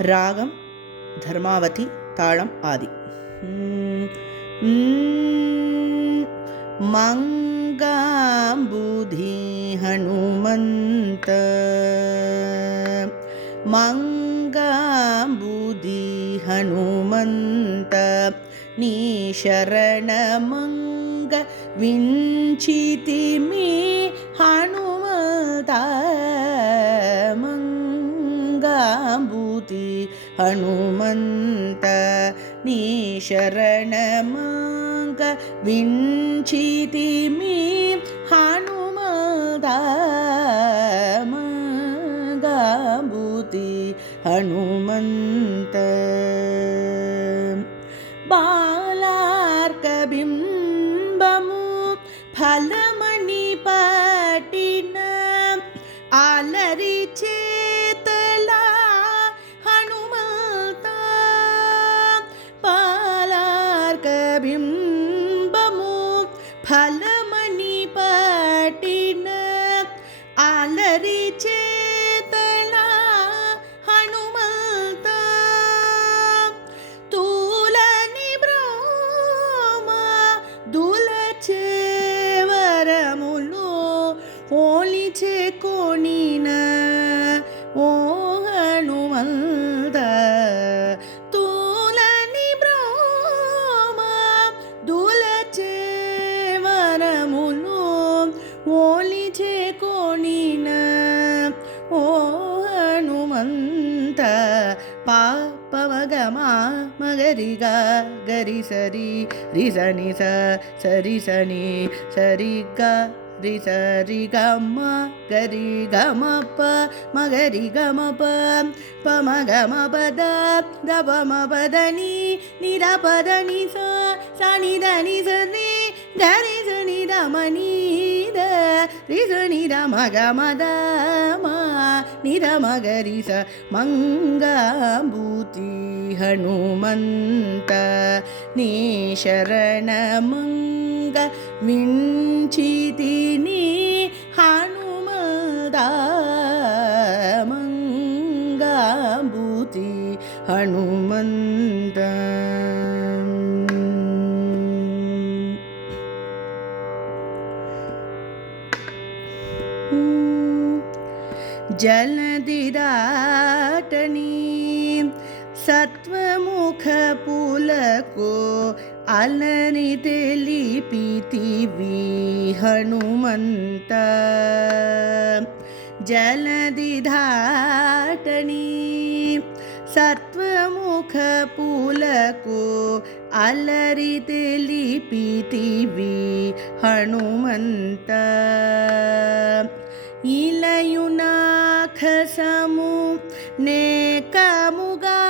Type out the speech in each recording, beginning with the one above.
రాగం ధర్మావతి, తాళం ఆది. మంగాంబుధి హనుమంత, మంగాంబుధి హనుమంత, నీ శరణమంగ వించితిమి హనుమత. మంగాంబుధి హనుమంత, నీ శరణమంగ వించితిమి హనుమత. మంగాంబుధి హనుమంత. బాలార్కబింబము ఫలమణి పట్టిన అలరి చేతల హనుమంత. బాలార్కబింబము ఫలమణి పట్టిన అలరి చేతల హనుమంత. తూలని బ్రహ్మ దులచే వరములు హోలిచే కొనిన ఓ హనుమంత. తూలని బ్రహ్మ దులచే వరములు హోలిచే కొనిన ఓ హనుమంత. పాప మగమ మగరిగా గరి సరి రి సని స సరి సని సరిగా రి సరి గమ గరి గమ ప మగరి గమ ప ప మగమ పద ద ప మ పదని ని ద పదని స సని దని సని గరి సని ద మని ద రి సని ద మగమ ద మ ని ద మగరి స. మంగాంబుధి హనుమంత, నీ శరణమంగ వించితిని హనుమత. మంగాంబుధి హనుమంత. జలది దాటని సత్వముఖ పులకు అలని తెలిపితివి హనుమంత. జలది దాటని సత్వముఖ పులకు అలరి తెలిపితివి హనుమంత. ఇలయునాఖసము నేకముగా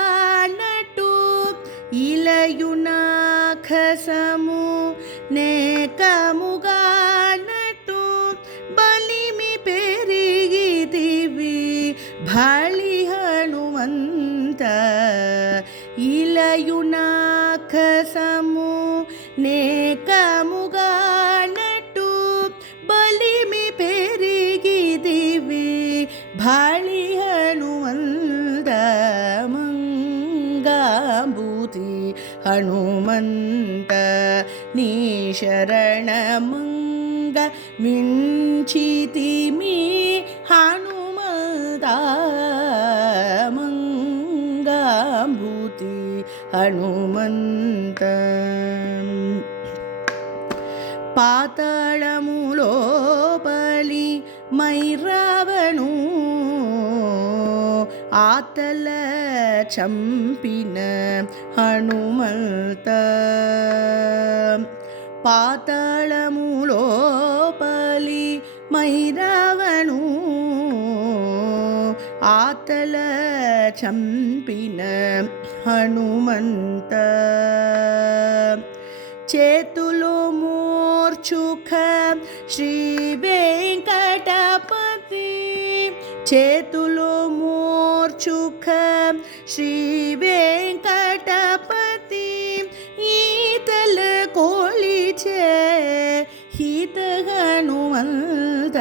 నటు, ఇలయునాఖసము నేకముగా నటు, బలిమి పెరిగితివి భళి హనుమంత. ఇలయునాఖసము నేకముగా నటు, బలిమి పెరిగితివి భళి హనుమంత. మంగాంబుధి హనుమంత, నీ శరణమంగ వించితిమి హనుమత. మంగాంబుధి హనుమంత. పాతాళములోపలి మైరావణు ఆతల చంపిన హనుమంత. పాతాళములోపలి మైరావణు ఆతల చంపిన హనుమంత. చేతులు మూర్ఛుక శ్రీ వెంకటపతి, చేతులు మూర్ఛుక శ్రీ వెంకటపతి, ఈతల కోళిచే హిత హనుమంత.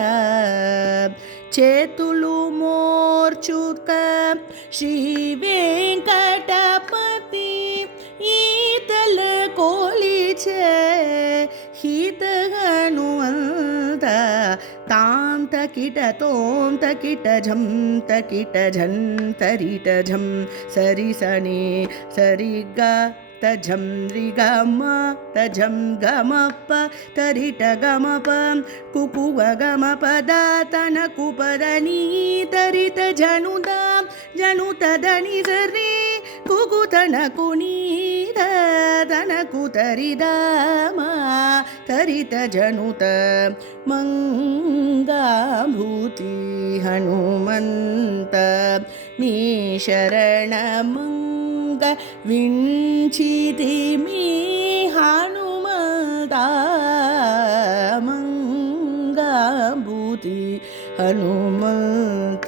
చేతులు మోర్చుక श्रीवेङ्कटपति ईतल कोलिचे हित हनुमन्त तां तकिट तों तकिट झं तकिट झं तरिट झं सरि सनि सरि ग तझं रि ग म तझं ग म प तरिट ग म प कुकु ग म प द तन कुप द नि तरित झनु द झनु त द नि सरि कुकु तन कुनि द तन कु तरि द म तरित झनु त मंगाभूति हनुमंत नी शरण मंग विंचिति मी हनुमता मंगाभूति हनुमंत